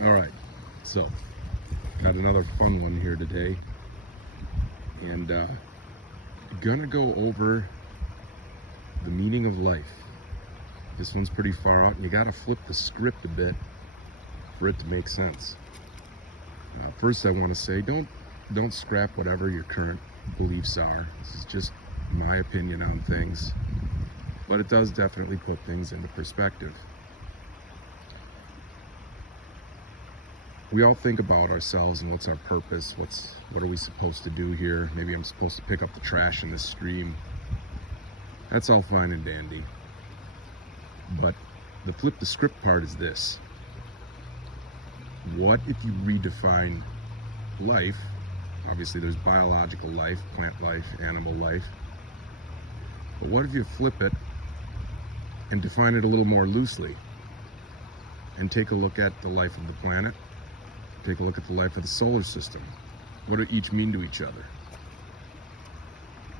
All right, so got another fun one here today, and gonna go over the meaning of life. This one's pretty far out, and you gotta flip the script a bit for it to make sense. First, I want to say don't scrap whatever your current beliefs are. This is just my opinion on things, but it does definitely put things into perspective. We all think about ourselves and what's our purpose, what are we supposed to do here? Maybe I'm supposed to pick up the trash in this stream. That's all fine and dandy. But the flip the script part is this. What if you redefine life? Obviously there's biological life, plant life, animal life. But what if you flip it and define it a little more loosely and take a look at the life of the planet? Take a look at the life of the solar system. What do each mean to each other?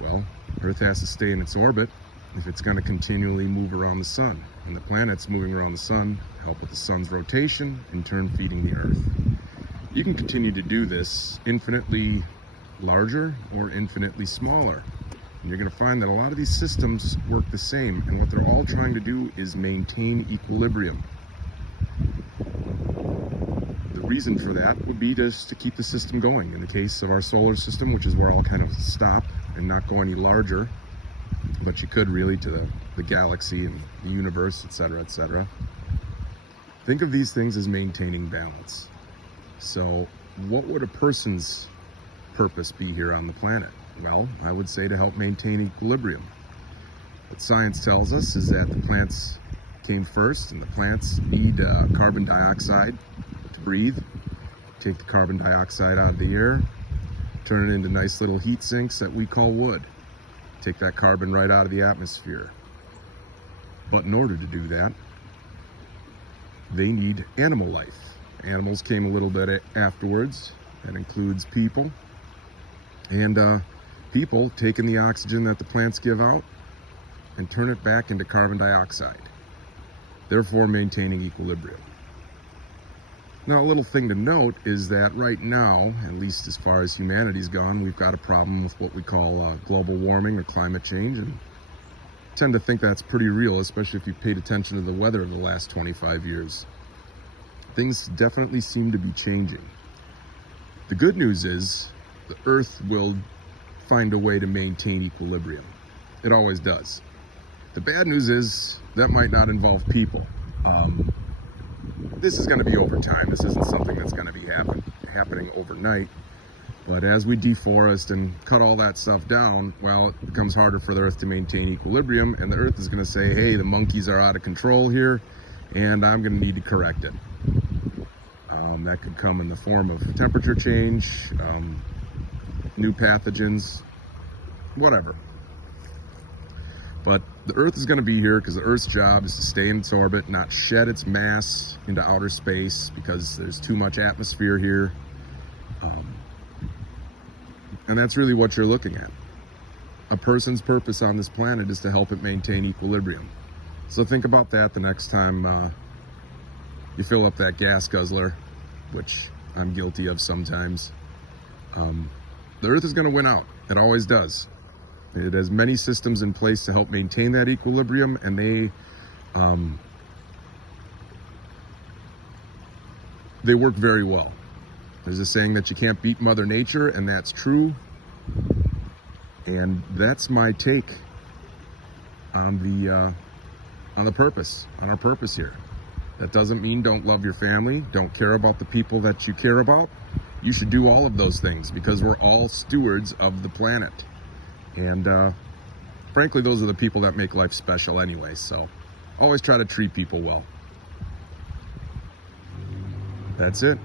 Well, Earth has to stay in its orbit if it's going to continually move around the sun. And the planets moving around the sun help with the sun's rotation, in turn feeding the Earth. You can continue to do this infinitely larger or infinitely smaller. And you're going to find that a lot of these systems work the same, and what they're all trying to do is maintain equilibrium. The reason for that would be just to keep the system going. In the case of our solar system, which is where I'll kind of stop and not go any larger, but you could really to the galaxy and the universe, etc., etc. Think of these things as maintaining balance. So what would a person's purpose be here on the planet? Well, I would say to help maintain equilibrium. What science tells us is that the plants came first, and the plants need carbon dioxide to breathe. Take the carbon dioxide out of the air, turn it into nice little heat sinks that we call wood. Take that carbon right out of the atmosphere. But in order to do that, they need animal life. Animals came a little bit afterwards. That includes people. And people taking the oxygen that the plants give out and turn it back into carbon dioxide, therefore maintaining equilibrium. Now, a little thing to note is that right now, at least as far as humanity's gone, we've got a problem with what we call global warming or climate change, and I tend to think that's pretty real, especially if you've paid attention to the weather of the last 25 years. Things definitely seem to be changing. The good news is the Earth will find a way to maintain equilibrium. It always does. The bad news is that might not involve people. This is going to be over time. This isn't something that's going to be happening overnight. But as we deforest and cut all that stuff down, well, it becomes harder for the Earth to maintain equilibrium, and the Earth is going to say, hey, the monkeys are out of control here, and I'm going to need to correct it. That could come in the form of temperature change, new pathogens, whatever. But the Earth is going to be here because the Earth's job is to stay in its orbit, not shed its mass into outer space because there's too much atmosphere here. And that's really what you're looking at. A person's purpose on this planet is to help it maintain equilibrium. So think about that the next time you fill up that gas guzzler, which I'm guilty of sometimes. The Earth is going to win out. It always does. It has many systems in place to help maintain that equilibrium, and they work very well. There's a saying that you can't beat Mother Nature, and that's true. And that's my take on the purpose, on our purpose here. That doesn't mean don't love your family, don't care about the people that you care about. You should do all of those things because we're all stewards of the planet. And frankly, those are the people that make life special anyway, so always try to treat people well. That's it.